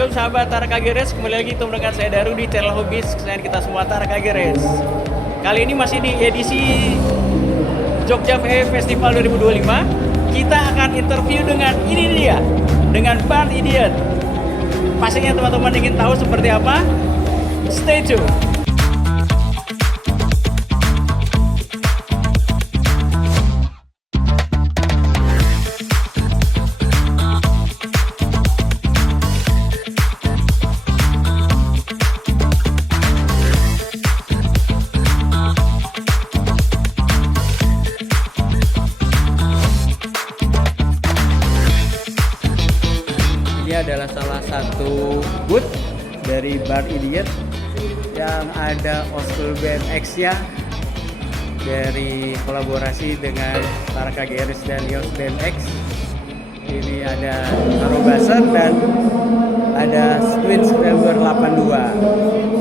Assalamualaikum sahabat Taraka Geres, kembali lagi ketemu dengan saya Daru di channel Hobis kesayangan kita semua Taraka Geres. Kali ini masih di edisi Jogja VE Festival 2025. Kita akan interview dengan ini dia, dengan Barn Idiot. Pastinya teman-teman ingin tahu seperti apa? Stay tune. Ini adalah salah satu booth dari Barn Idiot yang ada Oskul BMX ya, dari kolaborasi dengan Taraka Geres dan Yos BMX. Ini ada Arobaser dan ada Twin Scrambler 82.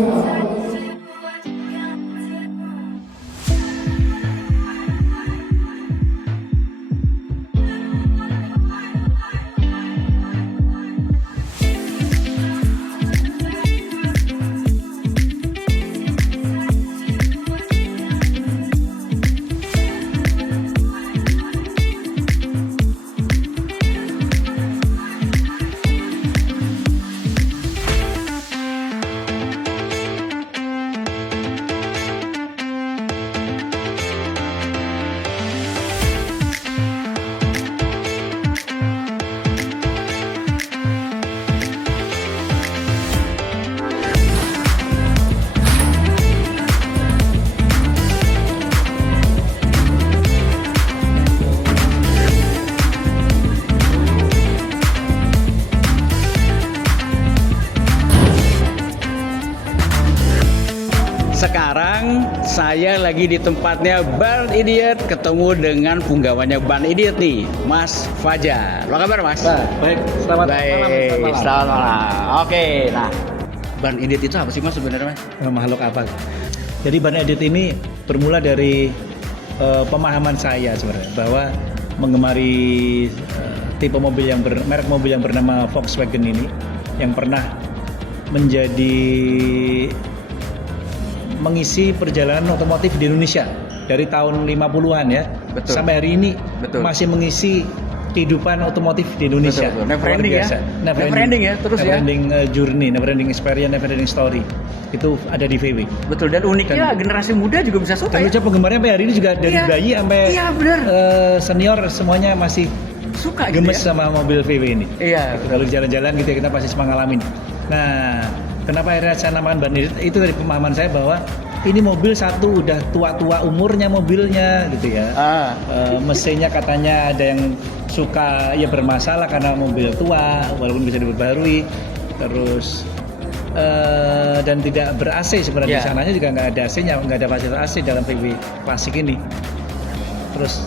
Sekarang saya lagi di tempatnya Barn Idiot, ketemu dengan punggawannya Barn Idiot nih, Mas Fajar. Apa kabar, Mas? Baik, selamat malam. Selamat malam. Oke, nah, Barn Idiot itu apa sih, Mas, sebenarnya, Mas? Makhluk apa? Jadi Barn Idiot ini bermula dari pemahaman saya sebenarnya bahwa menggemari tipe mobil yang merek mobil yang bernama Volkswagen ini yang pernah menjadi mengisi perjalanan otomotif di Indonesia dari tahun 50-an ya. Betul. Sampai hari ini. Betul. Masih mengisi kehidupan otomotif di Indonesia. Betul. Never ending ya. Never ending ya, terus never ya. ending journey, never ending experience, never ending story. Itu ada di VW. Betul, dan uniknya generasi muda juga bisa suka Dan ya. penggemarnya sampai hari ini juga dari Iya. bayi sampai Iya, benar. Senior semuanya masih Suka gitu gemes ya. sama mobil VW ini. Iya. Kalau di jalan-jalan gitu ya, kita pasti ngalamin. Nah, kenapa akhirnya saya namakan Barn Idiot? Itu dari pemahaman saya bahwa ini mobil satu udah tua-tua umurnya mobilnya gitu ya. Mesinnya katanya ada yang suka ya bermasalah karena mobil tua walaupun bisa diperbarui. Terus dan tidak ber-AC sebenarnya. Yeah. Di sananya juga nggak ada AC-nya, nggak ada fasilitas AC dalam VW klasik ini. Terus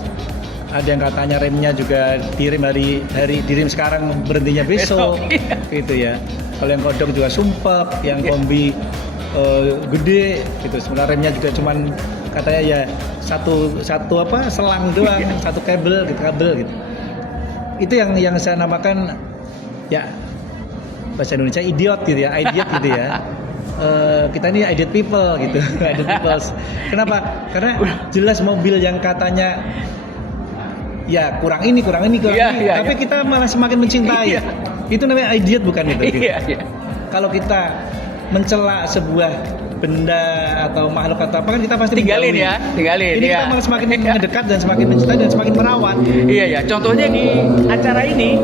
ada yang katanya remnya juga direm direm sekarang berhentinya besok gitu ya. Kalau yang kodok juga sumpek, yang kombi gede gitu. Sebenarnya remnya juga cuman katanya ya satu selang doang, satu kabel gitu. Itu yang saya namakan ya bahasa Indonesia idiot gitu ya, idiot gitu ya. Kita ini idiot people gitu. Idiot people. Kenapa? Karena jelas mobil yang katanya ya kurang ini, tapi kita malah semakin mencintai. Itu namanya idiot bukan itu? Gitu. Kalau kita mencela sebuah benda atau makhluk atau apa kan kita pasti tinggalin. Ini kita malah semakin mendekat dan semakin mencintai dan semakin merawat. Iya. Contohnya di acara ini,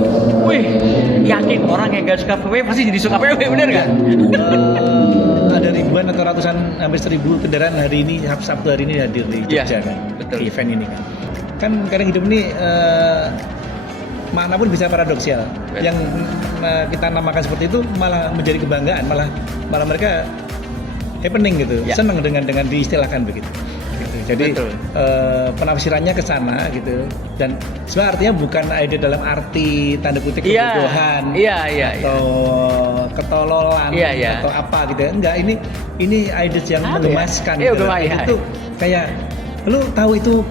yakin orang yang gak suka VW pasti jadi suka VW, bener nggak? Ada ribuan atau ratusan hampir 1.000 kendaraan hari ini, Sabtu hari ini hadir di Jogja kan, betul. di event ini kan. Kan kadang hidup ini makna pun bisa paradoksal. Yang kita namakan seperti itu malah menjadi kebanggaan, malah mereka happening gitu, senang dengan diistilahkan begitu. Jadi penafsirannya ke sana gitu. Dan sebenarnya artinya bukan ide dalam arti tanda kutip kebodohan, atau ketololan, atau apa gitu. Enggak, ini ide yang menggemaskan. Gitu. Itu kayak lu tahu itu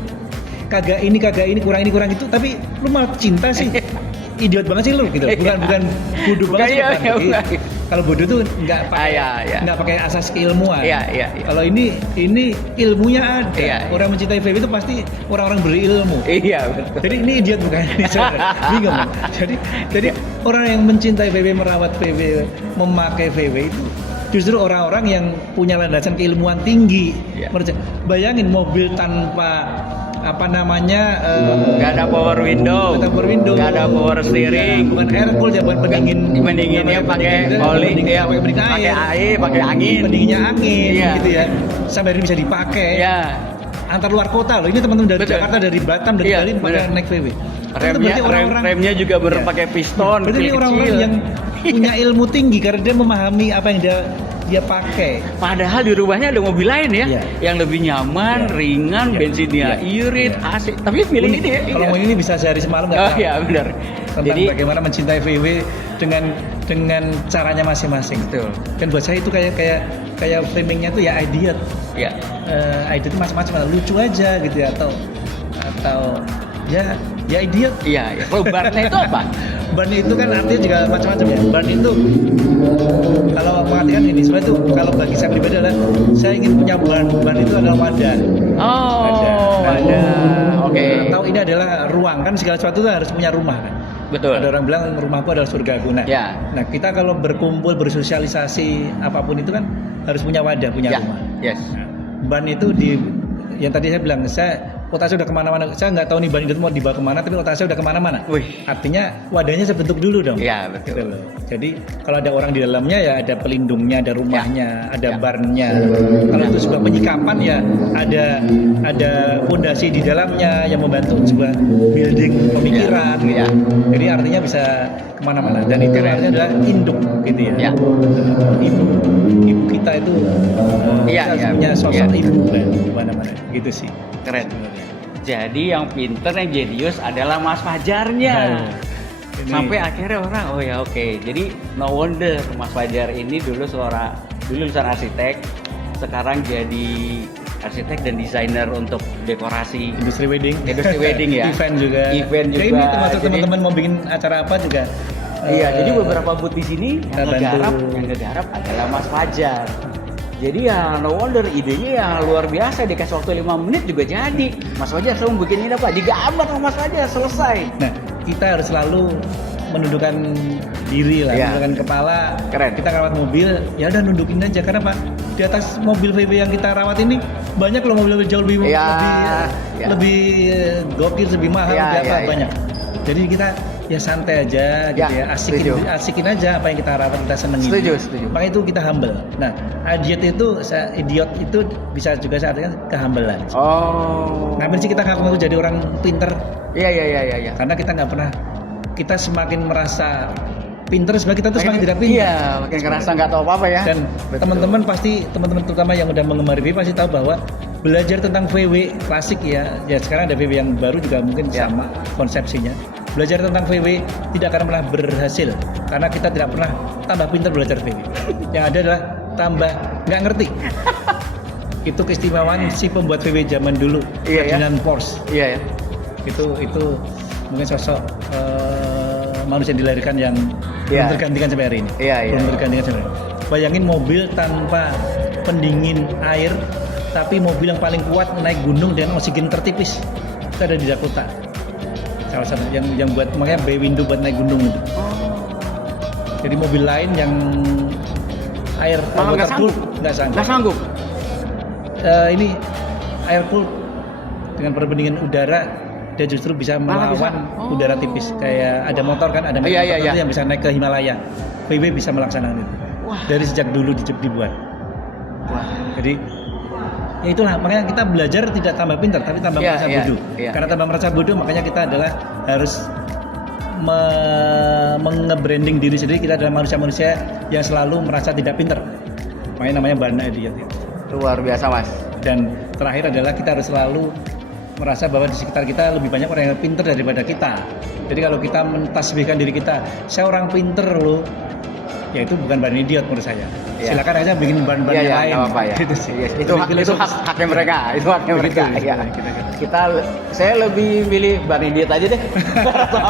kagak ini kurang itu, tapi lu malah cinta sih. idiot banget sih lu gitu. Bukan bodoh banget sih. Iya, bukan. iya. Kalau bodoh tuh nggak pakai Iya. nggak pakai asas keilmuan. Iya. Kalau ini ilmunya ada. Iya. Orang mencintai VW itu pasti orang-orang berilmu. Iya, betul. Jadi ini idiot bukan ini sebenarnya. Bingung. Jadi orang yang mencintai VW, merawat VW, memakai VW itu justru orang-orang yang punya landasan keilmuan tinggi. Iya. Bayangin mobil tanpa apa namanya Nggak ada power window, nggak ada power steering, bukan air cool ya, bukan pendinginnya pakai oli, ya, pakai pendingin pakai air, pakai angin, angin, pendinginnya angin, Iya. gitu ya, sampai hari ini bisa dipakai. Iya. Antar luar kota loh, ini teman-teman dari Betul. Jakarta, dari Batam, dari Iya, Bali pakai bener. naik VW. Remnya juga Iya. pakai piston, Berarti ini orang-orang kecil. yang punya ilmu tinggi karena dia memahami apa yang dia pakai. Padahal di rumahnya ada mobil lain ya, Iya. yang lebih nyaman, Iya. ringan, Iya. bensinnya Iya. irit, Iya. AC. Tapi pilih ini ya. Kalau mau ini bisa sehari semalam nggak Oh tahu. iya benar. Tentang Jadi bagaimana mencintai VW dengan caranya masing-masing. betul. Dan buat saya itu kayak framingnya tuh ya idiot. Ya. Idiot itu macam-macam, lucu aja gitu ya, atau ya idiot. Iya. Kalau barnya itu apa? Ban itu kan artinya juga macam-macam ya. Ban itu kalau mengartikan ini sebenarnya itu kalau bagi saya pribadi adalah saya ingin punya ban itu adalah wadah. Oh, ada. Oke. Atau ini adalah ruang, kan segala sesuatu itu harus punya rumah kan. Betul. Ada orang bilang rumahku adalah surgaku. Ya. Nah kita kalau berkumpul bersosialisasi apapun itu kan harus punya wadah, punya Ya. rumah. Yes. Ban itu yang tadi saya bilang, otak saya udah kemana-mana. Saya nggak tahu nih ban itu mau dibawa kemana, tapi otak saya udah kemana-mana. Wih. Artinya wadahnya saya bentuk dulu dong. Iya, Gitu betul. loh. Jadi kalau ada orang di dalamnya ya ada pelindungnya, ada rumahnya, ada Ya. barnya. Kalau itu sebuah penyikapan ya ada fondasi di dalamnya yang membantu sebuah building pemikiran. Ya. Gitu. Jadi artinya bisa kemana-mana. Dan itu artinya adalah induk gitu ya. Ya. Ibu kita itu Iya, kita harus iya. punya sosok Iya. ibu kan di mana-mana. Gitu sih. Keren. Jadi yang pinter, yang jenius adalah Mas Fajarnya. Ini- Sampai akhirnya orang, oh ya oke. Jadi no wonder Mas Fajar ini dulu lulusan arsitek, sekarang jadi arsitek dan desainer untuk dekorasi industri wedding ya. event juga Event ya, juga. ini termasuk Jadi- teman-teman mau bikin acara apa juga Iya, jadi beberapa booth di sini kita yang ngegarap adalah Mas Fajar. Jadi ya no wonder idenya ya luar biasa, dikasih waktu 5 menit juga jadi. Mas Fajar selalu bikin ini apa? Digambar sama Mas Fajar, selesai. nah kita harus selalu menundukkan diri lah, Iya. menundukkan kepala. Keren. Kita rawat mobil ya udah nundukin aja, karena Pak di atas mobil VW yang kita rawat ini banyak loh mobil jauh lebih Iya, iya. lebih gokil, lebih mahal, Iya, lebih apa, iya, iya. banyak. Jadi kita ya santai aja gitu Ya, ya, setuju. asikin aja apa yang kita rawat, kita senengin. Setuju. Makanya itu kita humble. Nah, idiot itu bisa juga saya artikan kehambelan. Oh. Ngapain sih kita ngaku jadi orang pinter? Iya. Karena kita nggak pernah, kita semakin merasa pinter sebenarnya kita tuh semakin tidak pinter. Iya, makin kerasa nggak tahu apa-apa ya. Dan Betul. teman-teman terutama yang udah mengemari VW pasti tahu bahwa belajar tentang VW klasik ya sekarang ada VW yang baru juga mungkin Ya. sama konsepsinya. Belajar tentang VW tidak akan pernah berhasil karena kita tidak pernah tambah pinter belajar VW. Yang ada adalah tambah nggak ngerti. Itu keistimewaan si pembuat VW zaman dulu, Iya, ya. Ferdinand Porsche. Iya ya. Itu mungkin sosok manusia yang dilahirkan yang Iya. belum tergantikan sampai hari ini. Iya. Belum tergantikan sampai hari ini. Bayangin mobil tanpa pendingin air, tapi mobil yang paling kuat naik gunung dengan oksigen tertipis. Itu ada di Dakota. Salah satu yang buat, makanya bay window buat naik gunung itu. Jadi mobil lain yang air Malah nggak water cooled, sanggup. nggak sanggup. Nggak sanggup. Ini air cooled dengan perbandingan udara, dia justru bisa Malah bisa. melawan udara tipis. Kayak ada motor kan, ada motor Iya, tertentu iya. yang bisa naik ke Himalaya. VW bisa melaksanakan itu. Wah. Dari sejak dulu dibuat. Wah. Jadi ya itulah, makanya kita belajar tidak tambah pintar tapi tambah Iya, merasa iya, bodoh. iya. Karena tambah merasa bodoh, makanya kita adalah harus menge-branding diri sendiri, kita adalah manusia-manusia yang selalu merasa tidak pintar. Makanya namanya Barna Idiot. Luar biasa Mas. Dan terakhir adalah kita harus selalu merasa bahwa di sekitar kita lebih banyak orang yang pintar daripada kita. Jadi kalau kita mentasbihkan diri kita, saya orang pinter loh, ya itu bukan ban idiot menurut saya. Iya. Silakan aja bikin ban-ban Iya, yang iya, lain. nggak apa-apa ya. Gitu sih. Yes, itu haknya mereka, itu haknya Begitu, mereka. Ya. kita. Saya lebih milih ban idiot aja deh,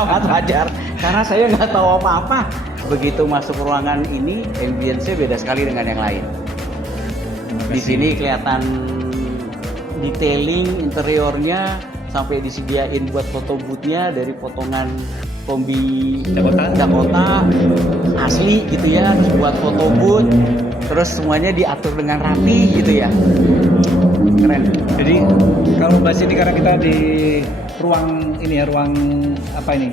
Mas Fajar, karena saya nggak tahu apa-apa. Begitu masuk ruangan ini, ambience-nya beda sekali dengan yang lain. Di sini kelihatan detailing interiornya sampai disediain buat foto booth-nya dari potongan kombi Dakota asli gitu ya, terus buat foto booth, terus semuanya diatur dengan rapi gitu ya. Keren. Jadi kalau bahas ini karena kita di ruang ini ya, ruang apa ini?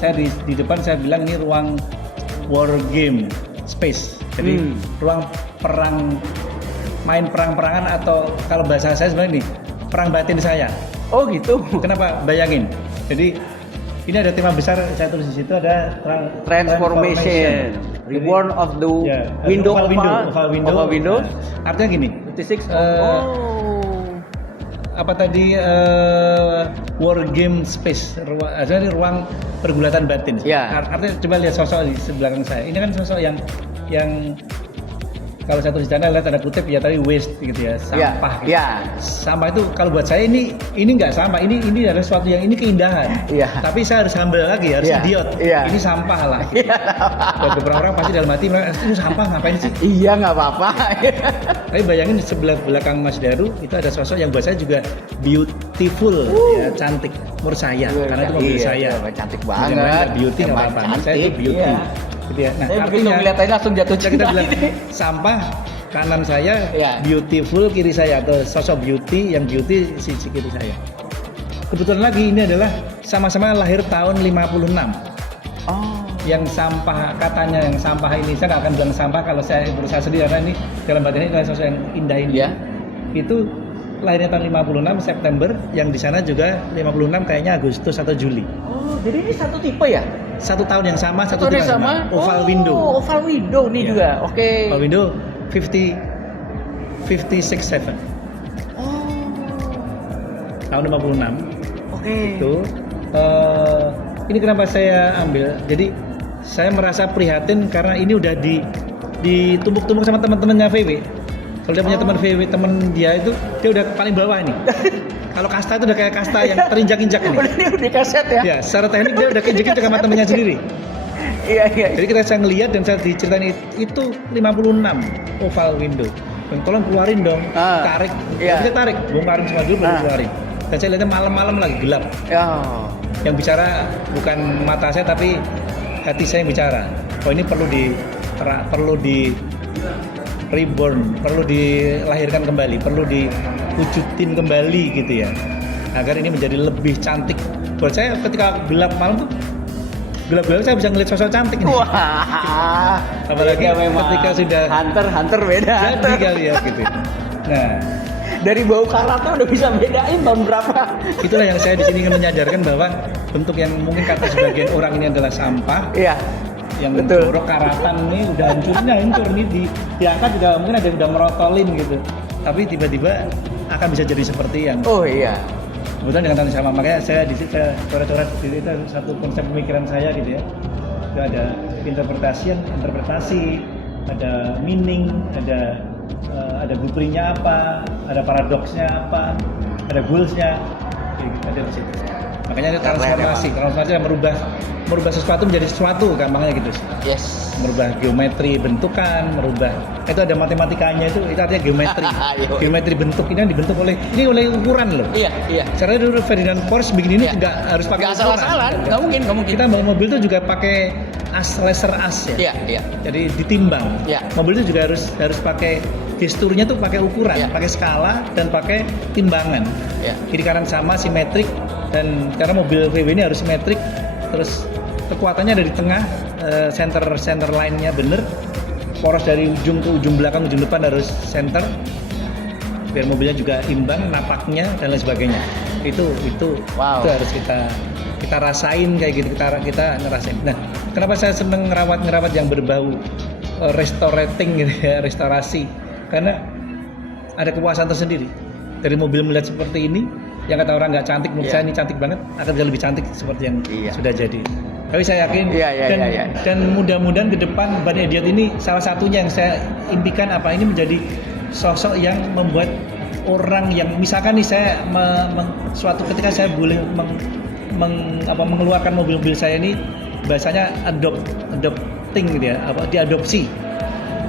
Saya di depan saya bilang ini ruang war game space. Jadi ruang perang, main perang-perangan, atau kalau bahasa saya sebenarnya ini perang batin saya. Oh gitu. Kenapa? Bayangin. Jadi ini ada tema besar saya tulis di situ, ada Transformation, Reborn of the ya, Window oval of window. Nah, artinya gini. 56. Apa tadi war game space, ruang pergulatan batin. Ya. Artinya coba lihat sosok di belakang saya. Ini kan sosok yang kalau saya tulis di sana lihat tanda kutip ya tadi waste gitu ya, sampah. Gitu. Ya. Sampah itu kalau buat saya ini nggak sampah, ini adalah sesuatu yang ini keindahan. Iya. Tapi saya harus humble lagi, harus Iya. idiot. Iya. Ini sampah lah. Buat beberapa orang pasti dalam hati mereka itu sampah, ngapain sih? Iya, nggak apa-apa. Tapi bayangin di sebelah belakang Mas Daru itu ada sosok yang buat saya juga beautiful, ya, cantik menurut saya, karena itu mobil saya. Cantik Yang banget. lain nggak beauty nggak apa-apa. Menurut saya itu beauty. Iya. Gitu ya. Nah, Saya begitu artinya ngeliatannya langsung jatuh kita cinta. bilang sampah kanan saya, Iya. beautiful kiri saya, atau sosok beauty yang beauty sisi kiri saya. Kebetulan lagi ini adalah sama-sama lahir tahun 56. Oh. Yang sampah, katanya yang sampah ini, saya nggak akan bilang sampah kalau saya berusaha sendiri, karena ini dalam batin ini adalah sosok yang indah ini. Iya. Itu lahirnya tahun 56 September, yang di sana juga 56 kayaknya Agustus atau Juli. Oh, jadi ini satu tipe ya? Satu tahun yang sama, satu Tahun tipe yang yang sama. Oval window. Oval window nih Iya. juga. Oke. Oval window 56-7 Oh. tahun 56 Oke. itu. Ini kenapa saya ambil? Jadi saya merasa prihatin karena ini udah ditumpuk-tumpuk sama teman-temannya VW. Kalau dia punya teman VW, teman dia itu dia udah paling bawah ini. Kalau kasta itu udah kayak kasta yang terinjak-injak ini. Ini udah kaset ya? Ya, secara teknik dia udah keinjak-injak sama temannya sendiri. Iya. Jadi kita saya ngelihat dan saya diceritain itu 56 oval window. Dan tolong keluarin dong, tarik. Iya. Bisa tarik, bongkarin semua dulu baru keluarin. Dan saya lihatnya malam-malam lagi gelap. Ya. Yang bicara bukan mata saya tapi hati saya yang bicara. Oh ini perlu di reborn, perlu dilahirkan kembali, perlu diwujudin kembali gitu ya, agar ini menjadi lebih cantik. Buat saya ketika gelap malam tuh, gelap-gelap saya bisa ngeliat sosok cantik ini. Wah. Apalagi ya, memang ketika sudah hunter beda. jadi kali ya gitu. Nah, Dari bau karatnya udah bisa bedain tahun berapa. itulah yang saya di sini ingin menyadarkan bahwa bentuk yang mungkin kata sebagian orang ini adalah sampah. Iya. Yang Betul. jorok karatan ini udah hancur nih diangkat juga mungkin ada yang udah merotolin gitu, tapi tiba-tiba akan bisa jadi seperti yang Oh iya. kebetulan dengan tanda sama. Makanya saya di situ coret-coret itu satu konsep pemikiran saya gitu ya. Itu ada interpretasi, ada meaning, ada blueprintnya apa, ada paradoksnya apa, ada goalsnya, gitu, ada di situ. Makanya itu transformasi yang merubah sesuatu menjadi sesuatu, gampangnya gitu. Yes. Merubah geometri bentukan, itu ada matematikanya, itu artinya geometri. Geometri bentuk ini yang dibentuk oleh ukuran loh. Iya. Caranya dulu Ferdinand Porsche bikin ini nggak harus pakai Nggak ukuran. asal-asalan, nggak mungkin. Kita bawa mobil itu juga pakai laser as ya. Iya. Jadi ditimbang. Iya. Mobil itu juga harus pakai gesturnya tuh pakai ukuran, Iya. pakai skala dan pakai timbangan. Iya. Kiri kanan sama, simetrik, dan karena mobil VW ini harus simetrik, terus kekuatannya ada di tengah, center line-nya bener, poros dari ujung ke ujung belakang, ujung depan harus center, biar mobilnya juga imbang, napaknya dan lain sebagainya. Itu Wow. itu harus kita rasain kayak gitu, kita ngerasain. Nah, kenapa saya seneng ngerawat yang berbau restorating gitu ya, restorasi? Karena ada kepuasan tersendiri. Dari mobil melihat seperti ini, yang kata orang nggak cantik, menurut saya ini cantik banget, akan jadi lebih cantik seperti yang sudah jadi. Tapi saya yakin dan mudah-mudahan ke depan Ban Idiot ini salah satunya yang saya impikan ini menjadi sosok yang membuat orang yang misalkan nih saya suatu ketika saya boleh mengeluarkan mobil-mobil saya ini bahasanya adopting gitu ya, diadopsi.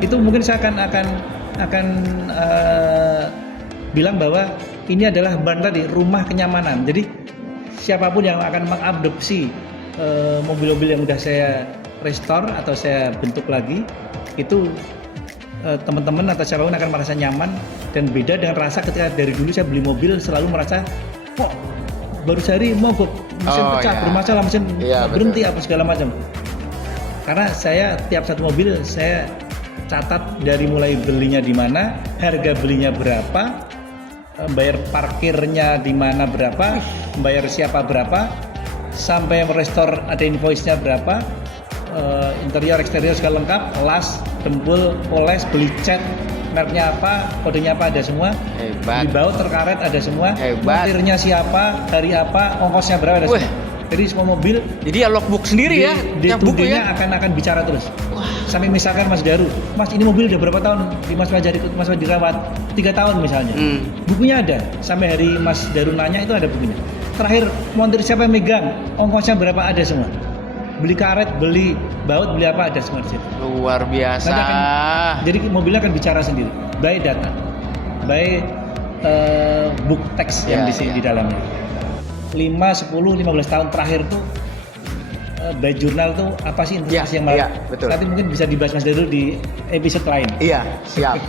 Itu mungkin saya akan bilang bahwa ini adalah ban tadi, rumah kenyamanan. Jadi siapapun yang akan mengadopsi mobil-mobil yang udah saya restore atau saya bentuk lagi, itu teman-teman atau siapapun akan merasa nyaman dan beda dengan rasa ketika dari dulu saya beli mobil selalu merasa kok baru sehari mogok, mesin pecah, bermasalah, mesin berhenti apa segala macam. Karena saya tiap satu mobil saya catat dari mulai belinya di mana, harga belinya berapa, bayar parkirnya di mana berapa, bayar siapa berapa, sampai merestore ada invoice-nya berapa, interior eksterior segala lengkap, las, dempul, poles, beli cat, mereknya apa, kodenya apa, ada semua. Hebat. Di baut terkaret ada semua. Hebat. Montirnya siapa, hari apa, ongkosnya berapa, ada semua. Jadi semua mobil. Jadi ya logbook sendiri ya. Bukunya akan bicara terus. Wah. Sampai misalkan Mas Daru, Mas ini mobil udah berapa tahun di Mas Fajar dirawat 3 tahun misalnya. Bukunya ada. Sampai hari Mas Daru nanya itu ada bukunya. Terakhir montir siapa yang megang, ongkosnya berapa, ada semua. Beli karet, beli baut, beli apa, ada semua di situ. Luar biasa. Jadi mobilnya akan bicara sendiri. By data, by book text yang di dalamnya. 5, 10, 15 tahun terakhir tuh by jurnal tuh apa sih investasi yang betul. Nanti mungkin bisa dibahas Mas Daru di episode lain. Iya, siap.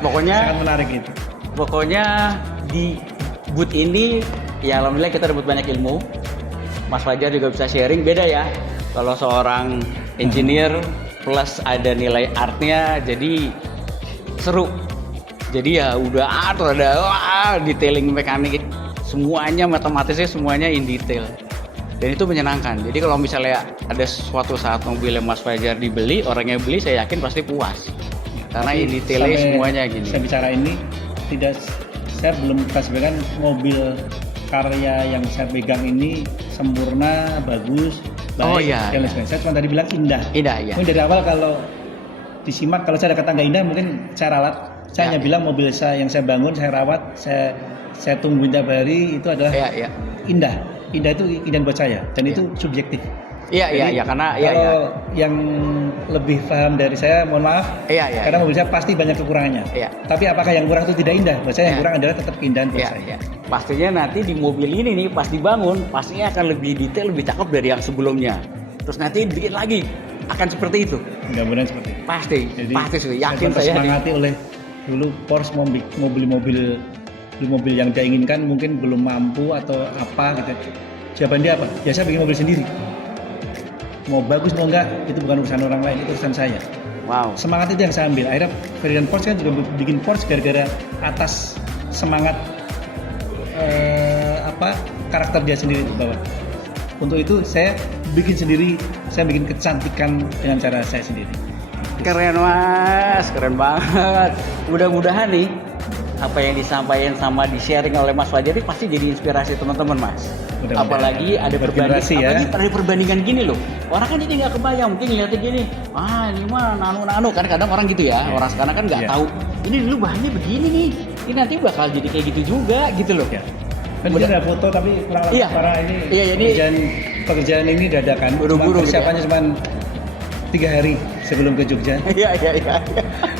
Pokoknya sangat menarik itu. Pokoknya di booth ini ya alhamdulillah kita dapat banyak ilmu. Mas Fajar juga bisa sharing, beda ya. Kalau seorang engineer plus ada nilai artnya, jadi seru. Jadi ya udah ada detailing mekanik, semuanya matematisnya semuanya in detail. Dan itu menyenangkan. Jadi kalau misalnya ada suatu saat mobil yang Mas Fajar dibeli, orang yang beli saya yakin pasti puas. Karena in detailnya semuanya gini. Saya bicara ini saya belum kasihkan mobil karya yang saya pegang ini sempurna, bagus, baik, dan lain sebagainya. Saya cuma tadi bilang indah. Iya. Mungkin dari awal kalau disimak, kalau saya ada kata nggak indah, mungkin saya ralat. Saya hanya bilang mobil saya yang saya bangun, saya rawat, saya tungguin tiap hari, itu adalah indah. Indah itu indah buat saya, dan itu subjektif. Iya, karena kalau yang lebih paham dari saya, mohon maaf. Karena mobil saya pasti banyak kekurangannya. Tapi apakah yang kurang itu tidak indah? Buat saya yang kurang adalah tetap keindahan buat saya. Pastinya nanti di mobil ini nih pas dibangun, pastinya akan lebih detail, lebih cakep dari yang sebelumnya. Terus nanti bikin lagi akan seperti itu. Mudah-mudahan seperti itu. Pasti sih, yakin saya. Semangati oleh dulu Porsche mobil yang dia inginkan mungkin belum mampu atau apa gitu. Jawaban dia apa? Ya saya bikin mobil sendiri. Mau bagus mau enggak itu bukan urusan orang lain, itu urusan saya. Wow. Semangat itu yang saya ambil. Akhirnya Ferdinand Porsche kan juga bikin Porsche gara-gara atas semangat karakter dia sendiri di bawah. Untuk itu saya bikin sendiri, saya bikin kecantikan dengan cara saya sendiri. Keren Mas, keren banget. Mudah-mudahan nih apa yang disampaikan sama di-sharing oleh Mas Fajar ini pasti jadi inspirasi teman-teman Mas. Apalagi ada perbandingan gini loh. Orang kan jadi nggak kebayang, mungkin ngeliatnya gini, ini mah nano. Kan kadang orang gitu ya, orang sekarang kan nggak tahu. Ini dulu bahannya begini nih, ini nanti bakal jadi kayak gitu juga gitu loh. Kan dia ada foto tapi kurang parah ini. Pekerjaan ini dadakan. Buru-buru. Persiapannya cuma 3 hari sebelum ke Jogja. Iya.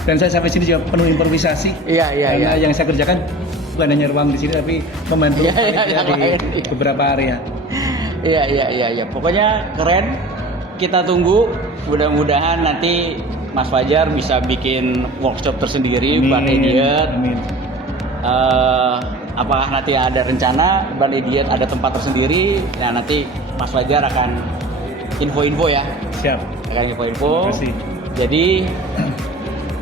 Dan saya sampai sini juga penuh improvisasi. Karena yang saya kerjakan bukan hanya ruang di sini tapi membantu di beberapa area. Iya. Pokoknya keren. Kita tunggu. Mudah-mudahan nanti Mas Fajar bisa bikin workshop tersendiri Ban Idiot. Amin. Apakah nanti ada rencana Ban Idiot ada tempat tersendiri? Nah nanti Mas Fajar akan info-info ya. Siap. Akan info-info. Jadi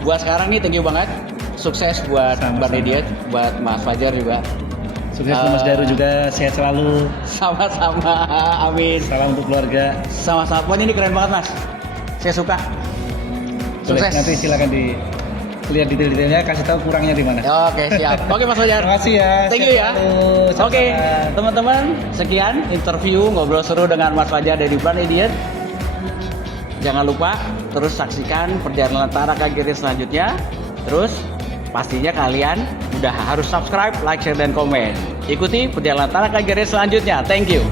buat sekarang nih thank you banget. Sukses buat Ban Idiot, buat Mas Fajar juga. Sukses buat Mas Daru juga, sehat selalu. Sama-sama, amin. Salam untuk keluarga. Sama-sama. Pokoknya ini keren banget Mas. Saya suka. Sukses. Nanti silakan lihat detail-detailnya, kasih tahu kurangnya di mana. Oke, siap. Oke, Mas Fajar. Terima kasih ya. Thank you ya. Selalu, Oke, sama-sama. teman-teman, sekian interview ngobrol seru dengan Mas Fajar dari Brand Idiot. Jangan lupa terus saksikan perjalanan Tara Kagere selanjutnya. Terus pastinya kalian udah harus subscribe, like, share, dan komen. Ikuti perjalanan Tara Kagere selanjutnya. Thank you.